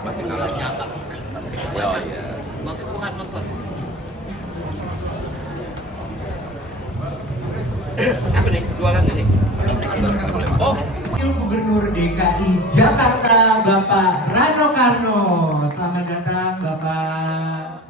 Pasti kalah. Nyata. Oh iya. Bukan nonton. Apa nih? Jualan nih. Oh, Wakil Gubernur DKI Jakarta Bapak Rano Karno. Selamat datang Bapak.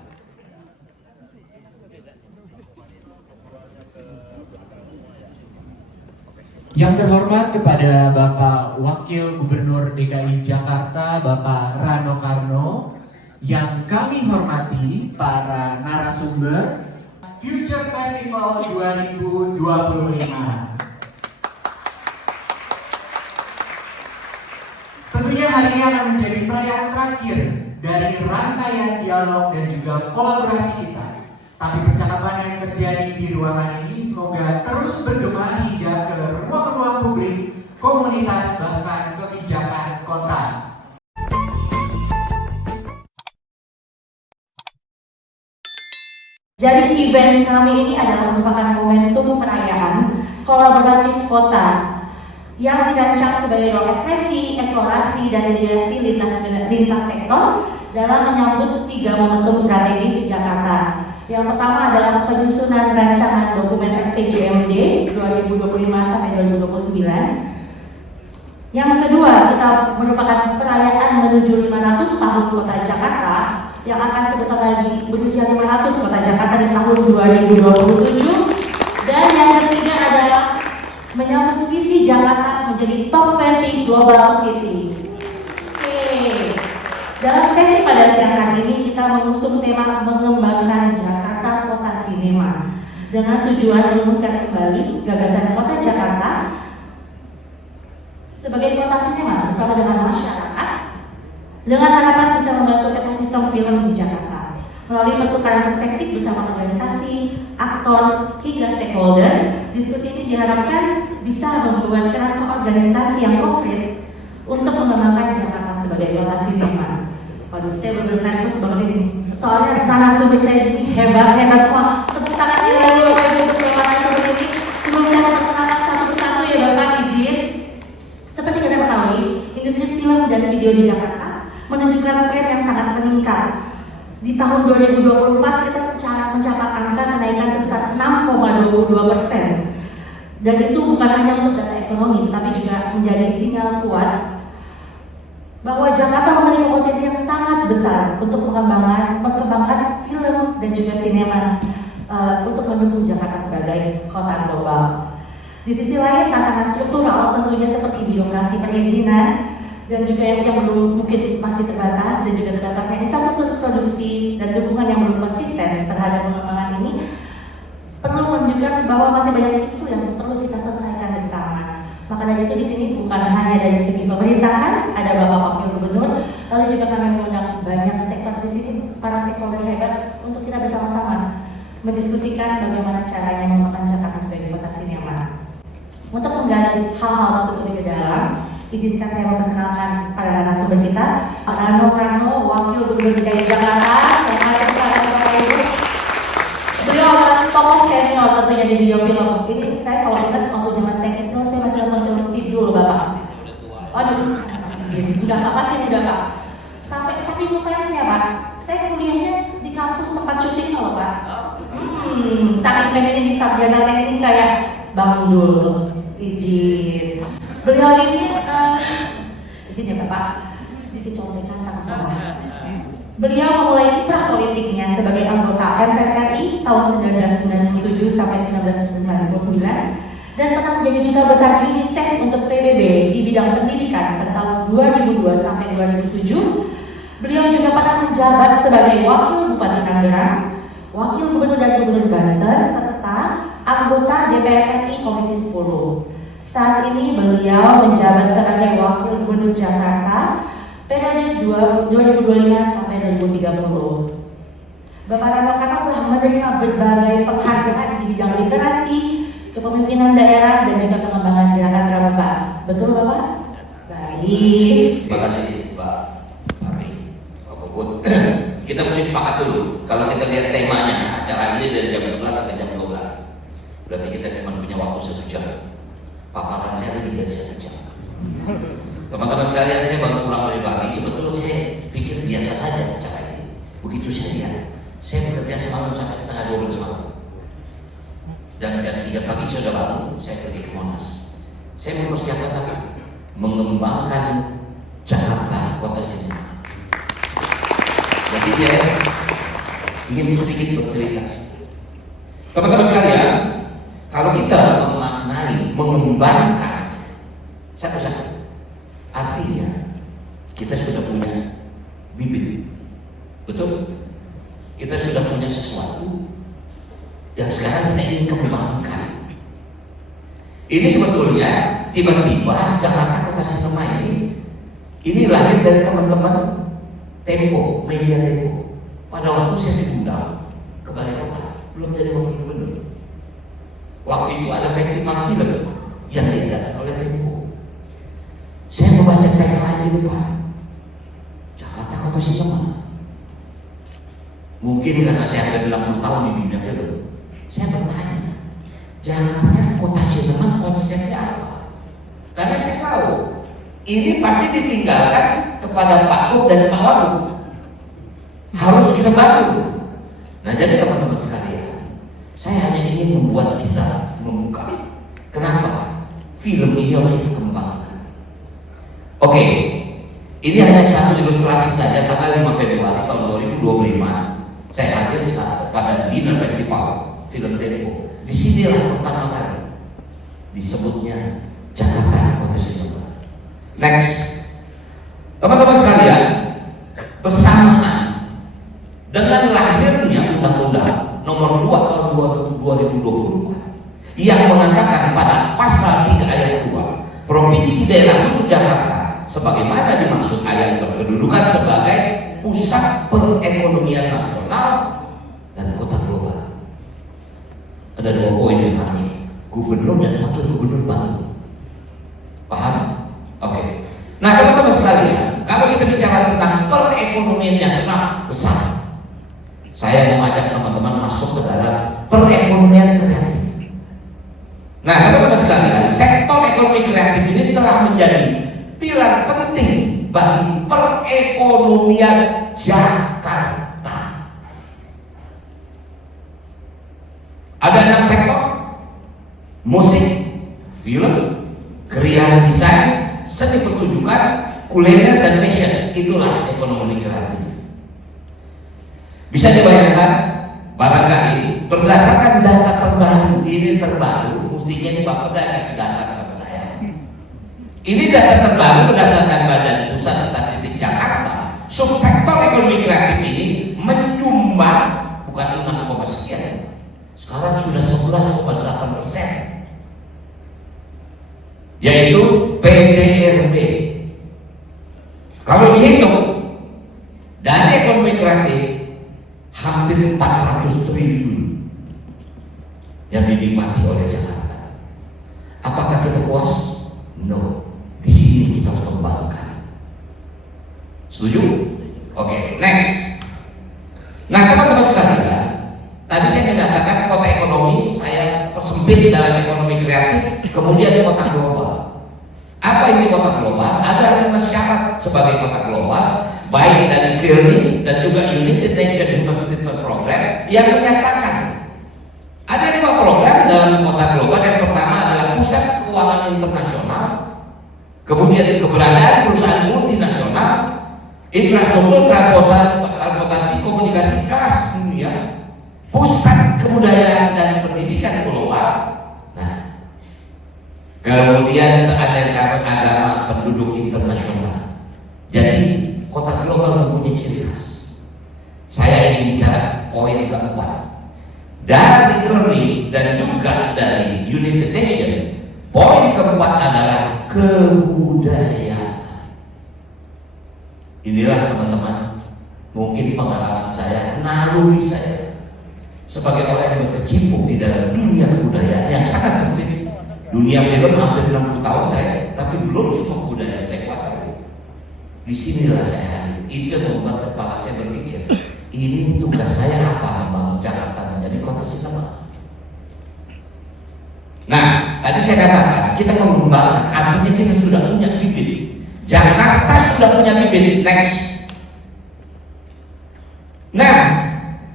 Yang terhormat kepada Bapak Wakil Gubernur DKI Jakarta Bapak Rano Karno, yang kami hormati para narasumber Future Festival 2025. Tentunya hari ini akan menjadi perayaan terakhir dari rangkaian dialog dan juga kolaborasi kita. Tapi percakapan yang terjadi di ruangan ini semoga terus bergema hingga ke ruang-ruang publik, komunitas, bahkan kebijakan kota. Jadi event kami ini adalah merupakan momentum perayaan kolaboratif kota yang dirancang sebagai ruang ekspresi, eksplorasi, dan mediasi lintas sektor dalam menyambut 3 momentum strategis Jakarta. Yang pertama adalah penyusunan rancangan dokumen RPJMD 2025 sampai 2029. Yang kedua, kita merupakan perayaan menuju 500 tahun Kota Jakarta yang akan sebentar lagi berusia 500 Kota Jakarta di tahun 2027. Dan yang ketiga adalah menyambut visi Jakarta menjadi top 20 global city. Oke. Dalam sesi pada siang hari ini kita mengusung tema mengembangkan Jakarta Kota Sinema dengan tujuan merumuskan kembali gagasan Kota Jakarta sebagai kota sinema bersama dengan masyarakat dengan harapan bisa membantu ekosistem film di Jakarta melalui pertukaran perspektif bersama organisasi, aktor, hingga stakeholder. Diskusi ini diharapkan bisa membuat kerangka organisasi yang konkret untuk mengembangkan Jakarta sebagai kota sinema. Waduh, saya benar-benar nervous banget ini. Soalnya narasumber saya di sini hebat semua. Tepuk tangan sekali lagi Bapak Ibu untuk Bapak narasumber ini. Sebelum saya memperkenalkan satu persatu ya Bapak izin. Seperti kita ketahui, industri film dan video di Jakarta menunjukkan tren yang sangat meningkat. Di tahun 2024 kita mencatat angka kenaikan sebesar 6,22%. Dan itu bukan hanya untuk data ekonomi, tetapi juga menjadi sinyal kuat bahwa Jakarta memiliki potensi yang sangat besar untuk mengembangkan film dan juga sinema untuk mendukung Jakarta sebagai kota global. Di sisi lain, tantangan struktural tentunya seperti birokrasi perizinan dan juga yang belum mungkin masih terbatas dan juga terbatasnya infrastruktur produksi dan dukungan yang belum konsisten terhadap pengembangan ini perlu menunjukkan bahwa masih banyak isu yang perlu kita selesaikan bersama. Maka dari itu di sini bukan hanya dari segi pemerintahan, ada Bapak Wakil Gubernur, lalu juga kami mengundang banyak sektor di sini, para stakeholder hebat untuk kita bersama-sama mendiskusikan bagaimana caranya mengembangkan Jakarta sebagai kota sinema. Untuk menggali hal-hal tersebut lebih dalam, izinkan saya memperkenalkan para narasumber kita, Pak Rano Karno, Wakil Gubernur DKI Jakarta, dan Bapak Ibu. Beliau adalah tokoh senior tentunya di dunia film. Ini saya kalau ingat waktu zaman saya kecil, saya masih nonton film dulu Bapak. Waduh, izin, enggak apa sih muda Pak. Sampai saking fansnya Pak, saya kuliahnya di kampus tempat syuting loh Pak. Saking pengennya di sarjana teknik kayak Bang Dul. Izin. Beliau ini izin ya Bapak, sedikit contekan takut salah. Beliau memulai kiprah politiknya sebagai anggota MPR RI tahun 1997 sampai 1999 dan pernah menjadi duta besar UNICEF untuk PBB di bidang pendidikan pada tahun 2002 sampai 2007. Beliau juga pernah menjabat sebagai Wakil Bupati Tangerang, Wakil Gubernur dan Gubernur Banten, serta anggota DPR RI Komisi 10. Saat ini beliau menjabat sebagai Wakil Gubernur Jakarta periode 2025 sampai 2030. Bapak Rano Karno telah menerima berbagai penghargaan di bidang literasi, kepemimpinan daerah, dan juga pengembangan gerakan pramuka. Betul Bapak? Baik. Terima kasih Pak Ari, Pak Puput. Kita mesti sepakat dulu. Kalau kita lihat temanya, acara ini dari jam 11 sampai jam 12. Berarti kita cuma punya waktu 1 jam. Paparan saya lebih dari 1 jam. Teman-teman sekalian, saya baru pulang dari Bali. Sebetulnya saya pikir biasa saja acara ini. Begitu saya lihat, saya bekerja semalam sampai setengah 12 malam. Dan jam 3 pagi saya sudah bangun, saya pergi ke Monas. Saya mempersiapkan apa? Mengembangkan Jakarta kota sinema. Jadi saya ingin sedikit bercerita. Teman-teman sekalian, kalau kita memaknai, mengembangkan satu-satu, artinya kita sudah punya bibit, betul? Kita sudah punya sesuatu dan sekarang kita ingin kembangkan. Ini sebetulnya tiba-tiba Jakarta Kota Sinema ini lahir dari teman-teman Tempo, media Tempo. Pada waktu saya diundang ke Balai Kota, belum jadi wakil gubernur. Waktu itu ada festival film yang diadakan oleh Tempo. Saya membaca tagline di depan, Jakarta Kota Sinema. Mungkin karena saya ada 80 tahun di dunia film, saya bertanya, Jakarta Kota Sinema konsepnya apa? Karena saya tahu ini pasti ditinggalkan kepada Pak Kut dan Pak Wagub. Harus kita bantu. Nah, jadi teman-teman sekalian, saya hanya ingin membuat kita membuka. Kenapa? Film ini harus kita kembangkan. Oke, ini hanya satu ilustrasi saja. Tanggal 5 Februari tahun 2025, saya hadir pada dinner festival film Tempo. Disinilah pertama kali disebutnya Jakarta Kota Sinema. Next, teman-teman sekalian, bersamaan dengan lahirnya Undang-Undang Nomor 2 Tahun 2024 yang mengatakan pada pasal 3 ayat 2, Provinsi Daerah Khusus Jakarta sebagaimana dimaksud ayat berkedudukan sebagai pusat perekonomian nasional dan kota global. Ada 2 poin yang harus gubernur dan wakil gubernur bangun. Paham? Oke. Nah, teman-teman sekalian, kalau kita bicara tentang perekonomian nasional besar, saya mengajak teman-teman masuk ke dalam perekonomian kreatif. Nah, teman-teman sekalian, sektor ekonomi kreatif ini telah menjadi pilar penting bagi perekonomian Jakarta. Ada 6 sektor: musik, film, kreasi desain, seni pertunjukan, kuliner, dan fashion. Itulah ekonomi kreatif. Bisa dibayangkan, barangkali berdasarkan data terbaru, ini terbaru, mestinya ini Bapak udah kasih data kepada saya. Ini data terbaru berdasarkan Badan Pusat Statistik Jakarta. Subsektor ekonomi kreatif ini menyumbang bukan 6, sekian, sekarang sudah 11,8%, yaitu PDRB. Kalau dihitung dari ekonomi kreatif, hampir 400 triliun yang dinikmati oleh Jakarta. Apakah kita puas? No. Di sini kita harus kembangkan. Setuju? Oke, next. Nah, teman-teman sekalian, tadi saya mengatakan kota ekonomi, saya persempit dalam ekonomi kreatif, kemudian kota global. Apa ini kota global? Ada 5 syarat sebagai kota global, baik dari Kearney dan juga United Nations Human Development Program yang menyatakan ada 5 program dalam kota global. Yang pertama adalah pusat keuangan internasional, kemudian keberadaan perusahaan multinasional, infrastruktur transportasi komunikasi kelas dunia, pusat kebudayaan dan pendidikan global. Nah, kemudian keadaan agama penduduk internasional. Jadi kota global mempunyai ciri khas. Saya ingin bicara poin keempat. Dari Kearney dan juga dari United Nations, poin keempat adalah kebudayaan. Inilah teman-teman, mungkin pengalaman saya, naluri saya sebagai orang yang berkecimpung di dalam dunia kebudayaan yang sangat sempit. Dunia film hampir 60 tahun saya, tapi belum semua kebudayaan saya kuasai. Di sinilah saya hadir. Itu yang membuat kepala saya berpikir, ini tugas saya apa, membangun Jakarta menjadi kota sinema. Nah, tadi saya katakan kita mengembangkan, artinya kita sudah punya bibit. Jakarta sudah punya bibit. Next. Nah,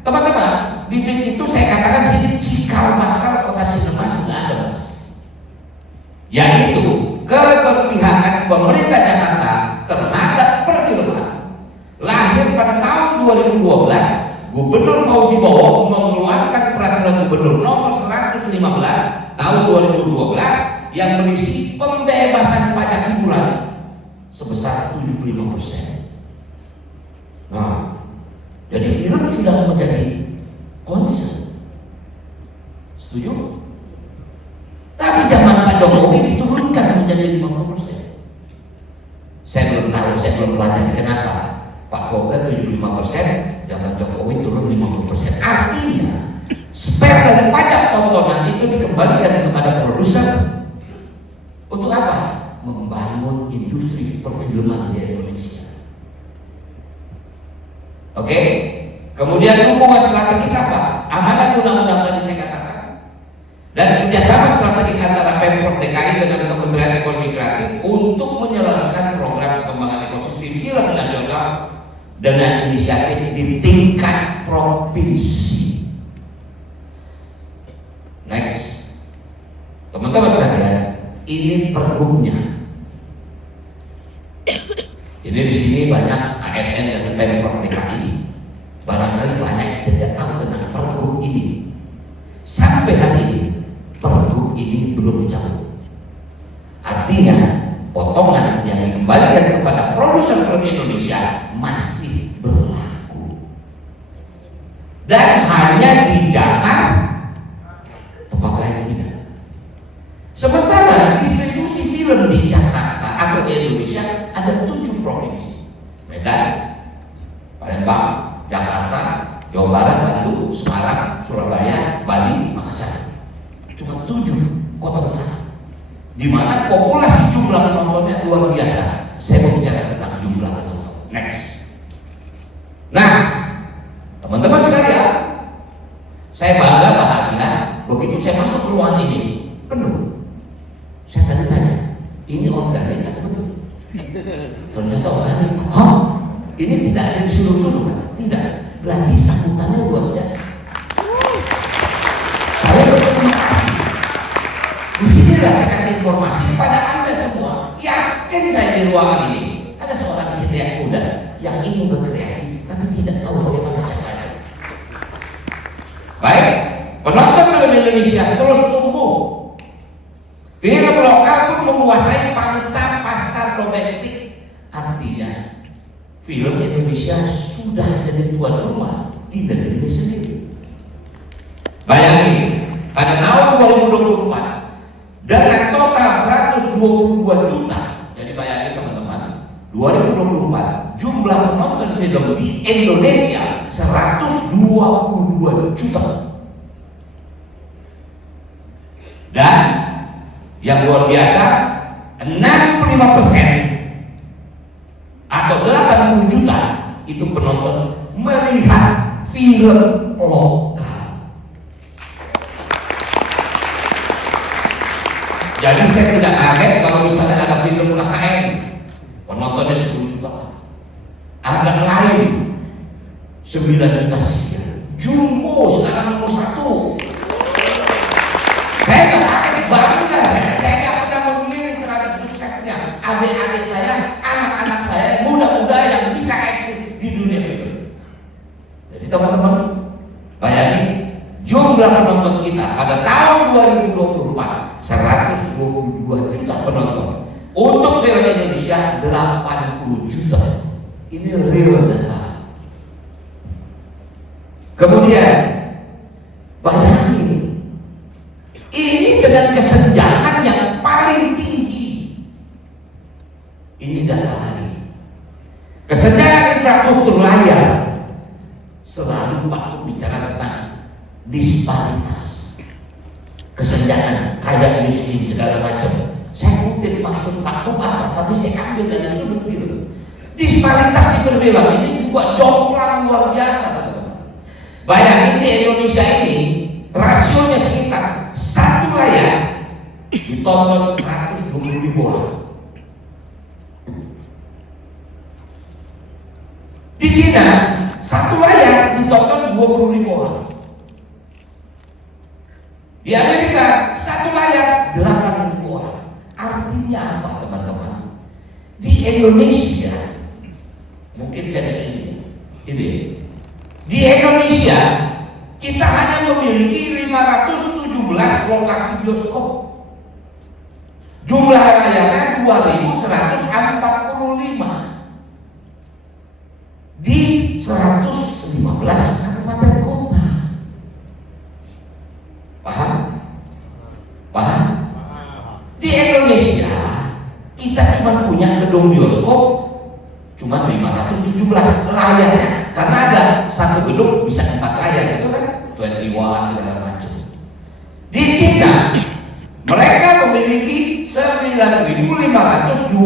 teman-teman, bibit itu saya katakan sini cikal bakal kota sinema sudah ada, Mas. Yaitu keberpihakan pemerintah Jakarta terhadap perfilman. Lahir pada tahun 2012, Gubernur Fauzi Bowo mengeluarkan peraturan Gubernur nomor 115 tahun 2012 yang berisi pembebasan pajak hiburan sebesar 75%. Nah, jadi film sudah menjadi concern. Setuju? Tapi zaman Pak Jokowi diturunkan menjadi 50%. Saya belum tahu, saya belum pelajari kenapa Pak Foga 75%, zaman Jokowi turun 50%. Artinya spare dari pajak tontonan itu dikembalikan kepada produser. Untuk apa? Membangun industri perfilman di Indonesia. Oke? Kemudian hubungan strategis apa? Amanat undang-undang tadi saya katakan. Dan kerjasama strategis antara Pemprov DKI dengan Kementerian Ekonomi Kreatif untuk menyelaraskan program pengembangan ekosistem film nasional dengan inisiatif di tingkat provinsi. Next, teman-teman sekalian, ini pergubnya. Ini di sini banyak ASN dan Pemprov DKI. Barangkali banyak yang tidak tahu tentang pergub ini. Sampai hari ini pergub ini belum dicabut. Artinya potongan yang dikembalikan kepada produser film Indonesia masih berlaku dan hanya di Jakarta, tempat lain tidak. Sementara distribusi film di Jakarta atau di Indonesia ada 7 provinsi: Medan, Palembang, Jakarta, Jawa Barat, Bandung, Semarang, Surabaya, Bali, Makassar. Cuma 7 kota besar di mana populasi jumlah penontonnya luar biasa. Saya mau bicara tentang jumlah penonton. Next. Nah, teman-teman sekalian, saya bangga bahagia begitu saya masuk ruangan ini penuh. Saya tanya, ini organik atau betul? Ternyata organik. Hah? Ini tidak ada disuruh-suruh kan? Tidak. Berarti sambutannya luar biasa. Saya berterima kasih. Di sinilah saya kasih informasi kepada Anda semua. Yakin saya di ruangan ini ada seorang sineas muda yang ingin berkreasi tapi tidak tahu bagaimana caranya. Baik, penonton film Indonesia terus tumbuh. Film lokal pun menguasai pangsa pasar domestik. Artinya film Indonesia sudah jadi tuan rumah di negerinya sendiri. Bayangin, pada tahun 2024 dengan total 122 juta. Jadi bayangin teman-teman, 2024 jumlah penonton film di Indonesia 122 juta. Dan yang luar biasa, 65% atau 80 juta itu penonton melihat film lokal. Jadi saya tidak kaget kalau misalnya ada film KKN penontonnya 10 juta. Agak lain 9 juta sekian. Jumbo sekarang nomor 1. Saya tidak kaget, bangga saya tidak pernah memilih terhadap suksesnya adik-adik saya, anak-anak saya, muda-muda yang bisa eksis di dunia film. Jadi teman-teman, bayangin jumlah penonton kita pada tahun 2024 122 juta penonton. Untuk film Indonesia 80 juta. Ini real data. Kemudian bayangin, ini dengan kesenjangan yang paling tinggi. Ini data lagi. Kesenjangan infrastruktur layar. Selalu Pak bicara tentang disparitas, kesenjangan, kaya miskin segala macam. Saya kutip maksud Pak apa, tapi saya ambil dari sudut film. Disparitas di perfilman ini juga jomplang luar biasa, teman-teman. Bayangin di Indonesia ini rasionya sekitar satu layar ditonton 120.000 orang. Di Cina satu layar ditonton 20.000 orang. Di Amerika satu layar 8.000 orang. Artinya apa teman-teman? Di Indonesia mungkin saya ini di Indonesia kita hanya memiliki 517 lokasi bioskop. Jumlah layanan 2.145 di 115 kabupaten kota. Paham? Paham? Di Indonesia kita cuma punya gedung bioskop cuma 517 layarnya, karena ada satu gedung bisa 4 layar, itu kan 21 segala macam. Di Cina mereka memiliki 9.520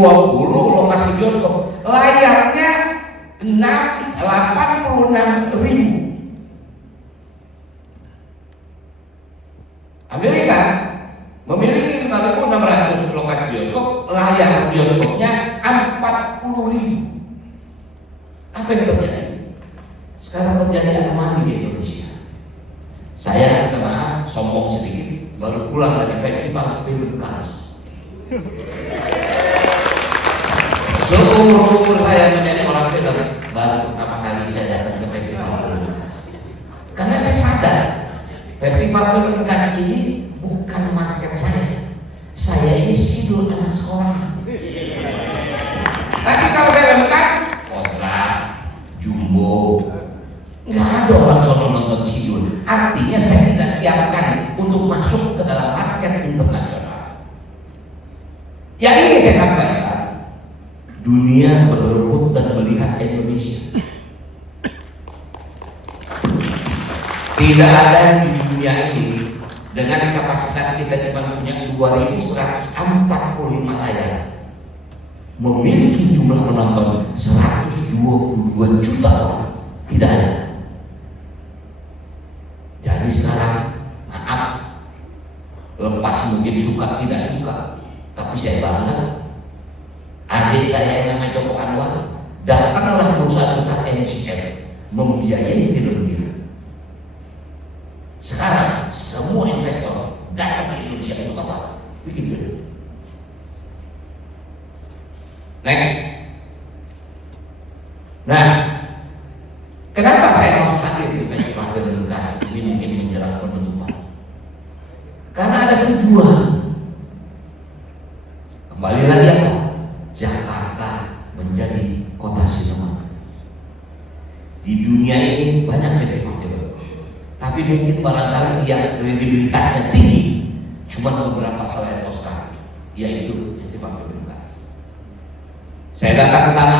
lokasi bioskop, layarnya 86.000. Amerika memiliki 5.600 lokasi bioskop, layar bioskopnya 40.000. Apa yang terjadi? Sekarang terjadi anomali di Indonesia. Saya minta maaf, sombong sedikit, baru pulang dari festival film Cannes. Seumur saya menjadi orang film, baru pertama kali saya datang ke festival film Cannes. Karena saya sadar festival film Cannes ini bukan market saya. Saya ini sidul anak sekolah. Tapi kalau film Cannes, Kontrak, Jumbo, nggak ada orang sono nonton sidul. Artinya saya tidak siapkan untuk masuk ke dalam market internasional. Yang ini saya sampaikan, dunia berebut dan melihat Indonesia. Tidak ada di dunia ini dengan kapasitas kita cuma punya 2.145 layar memiliki jumlah penonton 122 juta orang. Tidak ada. Jadi sekarang, maaf, lepas mungkin suka tidak suka, tapi saya bangga. Adik saya yang namanya Joko Anwar datanglah perusahaan besar MGM membiayai film dia. Sekarang semua investor datang ke Indonesia untuk apa? Bikin film. Next. Nah, kenapa saya mau hadir di festival film Cannes ini mungkin menjelang penutupan? Karena ada tujuan. Kembali lagi apa? Jakarta menjadi kota sinema. Di dunia ini banyak festival film, tapi mungkin barangkali yang kredibilitasnya tinggi cuma beberapa selain Oscar, yaitu festival film Cannes. Saya datang ke sana,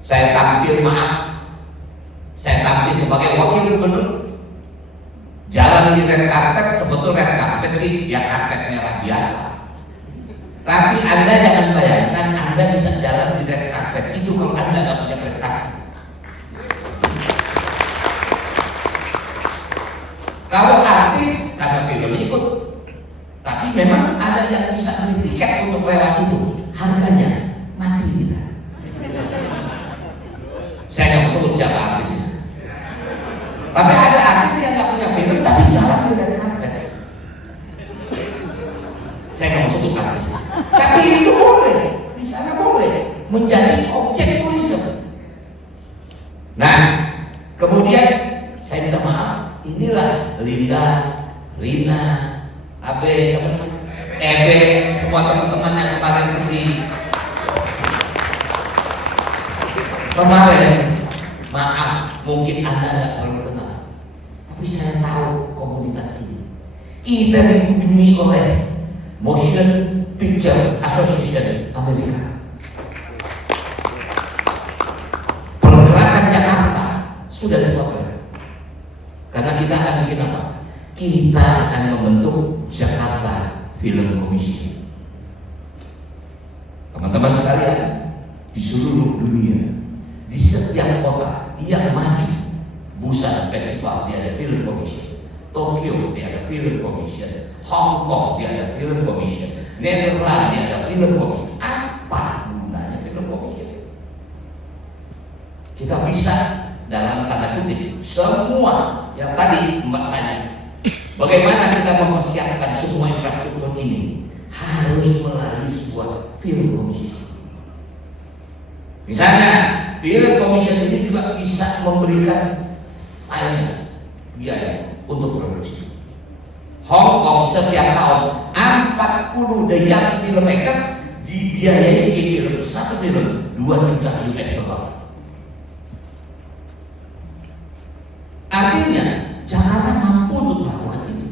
saya tampil, saya tampil sebagai wakil gubernur. Jalan di red carpet, sebetulnya red carpet sih ya karpet merah biasa. Tapi Anda jangan bayangkan Anda bisa jalan di red carpet itu kalau Anda nggak punya prestasi. Kalau artis karena film ikut, tapi memang ada yang bisa beli tiket untuk lewat itu, harganya mati kita. Saya nggak mau sebut siapa artisnya, tapi ada artis yang nggak punya film tapi jalan di red carpet. Saya nggak mau sebut artisnya, tapi itu boleh, di sana boleh menjadi objek turisme. Nah, kemudian saya minta maaf, inilah Linda, Rina, Abe, Ebe, semua teman-teman yang kemarin pergi. Kemarin, maaf, mungkin Anda nggak terlalu kenal, tapi saya tahu komunitas ini. Kita dikunjungi oleh Motion Picture Association Amerika. Pergerakan Jakarta sudah dipotret. Karena kita akan bikin apa? Kita akan membentuk Jakarta Film Commission. Teman-teman sekalian, di seluruh dunia, di setiap kota yang maju, Busan Festival dia ada Film Commission, Tokyo dia ada Film Commission, Hong Kong dia ada Film Commission, Netherlands dia ada Film Commission. Apa gunanya Film Commission? kita bisa dalam tanda kutip semua yang tadi Mbak tanya, bagaimana kita mempersiapkan semua infrastruktur ini harus melalui sebuah film commission. Misalnya film commission ini juga bisa memberikan finance, biaya untuk produksi. Hong Kong setiap tahun 40 the young filmmakers dibiayai film, satu film 2 juta US dollar. Artinya Jakarta mampu untuk melakukan itu.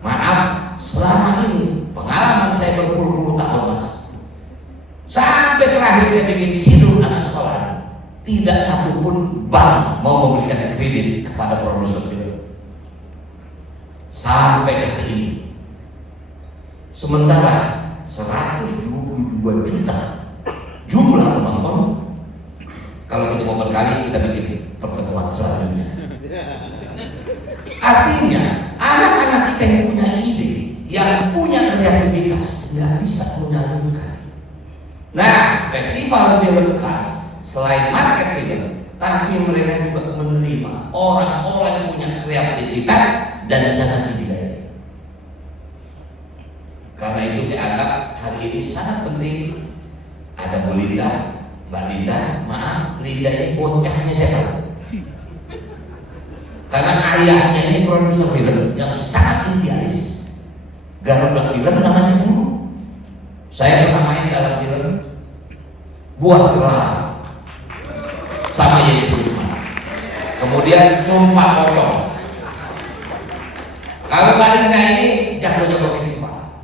Maaf, selama ini pengalaman saya berpuluh-puluh tahun mas, sampai terakhir saya bikin sidul anak sekolah, tidak satupun bank mau memberikan kredit kepada produser film sampai hari ini. Sementara 122 juta jumlah penonton, kalau kita mau berkali kita bikin pertemuan selanjutnya. Artinya anak-anak kita yang punya ide, yang punya kreativitas nggak bisa menyalurkan. Nah, festival film Cannes selain market film, tapi mereka juga menerima orang-orang yang punya kreativitas dan sangat dibiayai. Karena itu saya anggap hari ini sangat penting ada Bu Linda, Mbak Linda, maaf Linda ini bocahnya saya tahu. Karena ayahnya ini produser film yang sangat idealis. Garuda Film namanya dulu. Saya pernah main dalam film Buah Terlarang sama Yesus. Kemudian Sumpah Potong. Kalau Mbak Linda ini jago-jago festival.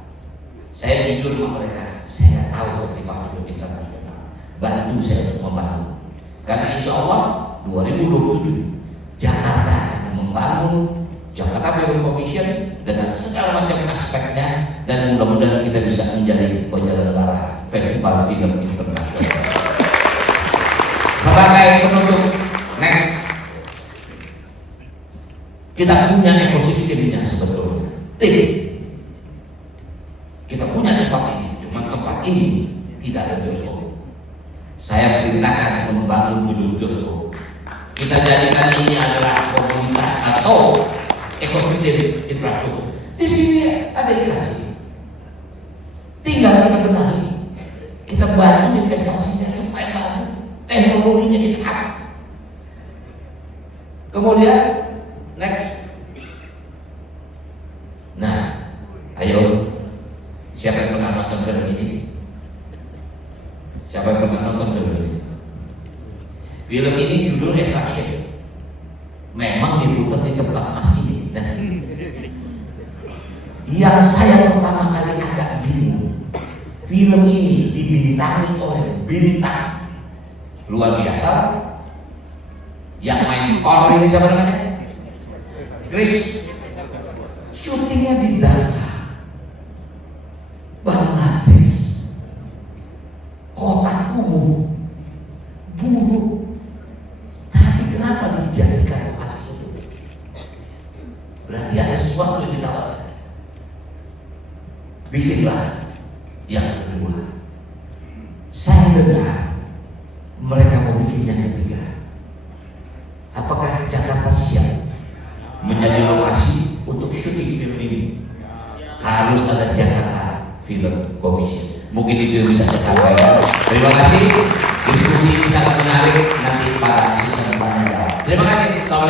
Saya jujur sama mereka, saya nggak tahu festival film internasional. Bantu saya untuk membangun. Karena insya Allah 2027 Jakarta akan membangun Jakarta Film Commission dengan segala macam aspeknya, dan mudah-mudahan kita bisa menjadi penyelenggara festival film internasional. Sebagai penutup, next, kita punya ekosistemnya sebetulnya. Kita punya tempat ini, cuma tempat ini tidak ada bioskop. Saya perintahkan membangun gedung bioskop. Kita jadikan ini adalah komunitas atau ekosistem infrastruktur. Di sini ada IKJ. Tinggal kita benahi, kita bantu investasinya supaya maju, teknologinya kita up. Kemudian next. Nah, ayo, siapa yang pernah nonton film ini? Siapa yang pernah nonton film ini? Film ini judul Extraction. Memang diputar di tempat mas ini. Dan yang saya pertama kali agak bingung, film ini dibintangi oleh bintang luar biasa. Yang main Thor ini siapa namanya? Chris. Syutingnya di Dhaka, Bangladesh, kota kumuh, buruk. Kenapa dijadikan lokasi syuting? Berarti ada sesuatu yang ditawarkan. Bikinlah yang kedua. Saya dengar mereka mau bikin yang ketiga. Apakah Jakarta siap menjadi lokasi untuk syuting film ini? Harus ada Jakarta Film Commission. Mungkin itu yang bisa saya sampaikan. Terima kasih. Diskusi sangat menarik, nanti pada sisa tanya jawab. Terima kasih. Assalamualaikum.